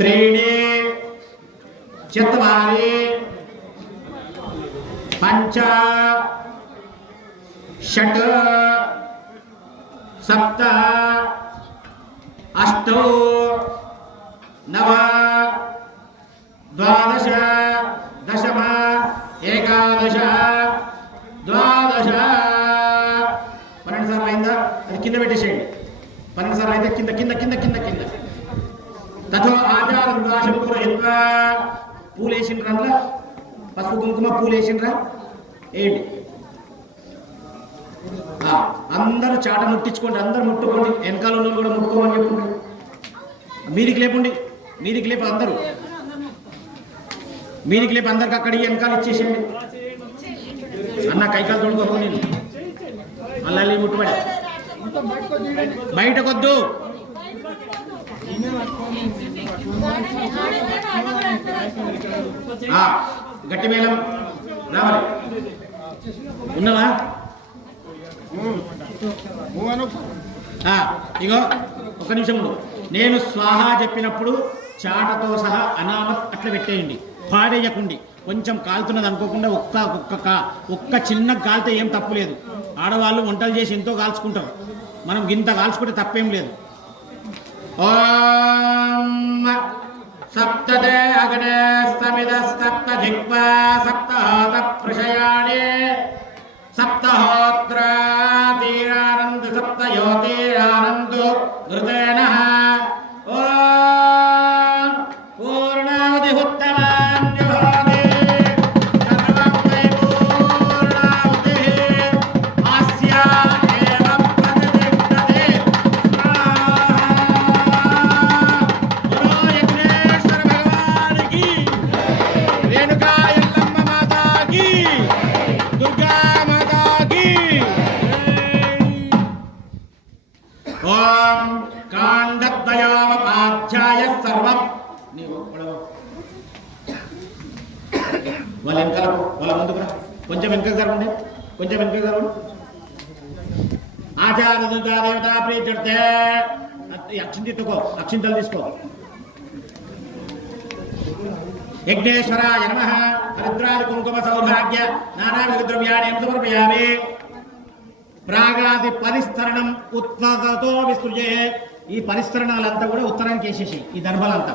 त्रीणि चत्वारि पंच षट् सप्त अष्टौ नव द्वादश दशम एकादश द्वादश 12 సార్లు అయిందా అది కింద పెట్టేసేయండి 12 సార్లు అయితే కింద కింద కింద కింద కింద తథో ఆచారం దాశం పురహిత్వా పూలేసిండ్రా అందులో పసుపు కుంకుమ పూలేసిండ్రా ఏంటి అందరూ చాట ముట్టించుకోండి అందరూ ముట్టుకోండి వెనకాల ఉన్న కూడా ముట్టుకోమని చెప్పండి మీదికి లేపండి మీదికి లేప అందరూ మీదికి లేపి అందరికి అక్కడి వెనకాల ఇచ్చేసేయండి అన్న కైకాలు తోడుకోకు నేను అల్లా ముట్టుబడి బయటకొద్దు గట్టి మేళం రావాలి ఉన్నావా ఇగో ఒక నిమిషం ఉండు నేను స్వాహా చెప్పినప్పుడు చాటతో సహా అనామత్ అట్లా పెట్టేయండి పాడేయకండి కొంచెం కాలుతున్నది అనుకోకుండా ఒక్క చిన్న కాలితే ఏం తప్పు లేదు ఆడవాళ్ళు వంటలు చేసి ఎంతో కాల్చుకుంటారు మనం గింత కాల్చుకుంటే తప్పేం లేదు ఓం సప్తదే అగ్నే సమిద సప్త జిహ్వా సప్తహోత ప్రశయాణి సప్తహోత్ర తీరానంద సప్తయోతిరానంద ఘృతేన ఓం పూర్ణావతి ఉత్తమాన్యుహోతి సర్వం వై పూర్ణావతి ఆస్య ఏవ ప్రతిష్ఠతే గురో యజ్ఞేశ్వర భగవానికి రేణుకా ఎల్లమ్మ మాతాకి దుర్గా ఓం కాండద్వయోపాధ్యాయ సర్వం వాళ్ళ వెనకాల వాళ్ళ ముందుకు కొంచెం వెనక జరగండి కొంచెం వెనక జరగండి ఆచార్యదేవతా ప్రీత్యర్థే అక్షింతిట్టుకో అక్షింతలు తీసుకో యజ్ఞేశ్వరాయ నమః హరిద్రాది కుంకుమ సౌభాగ్య నానావిధ ద్రవ్యాణి సమర్పయామి ప్రాగాది పరిస్తరణం ఉత్పదతో విస్తృజే ఈ పరిస్తరణాలంతా కూడా ఉత్తరానికి వేసేసి ఈ దర్భలంతా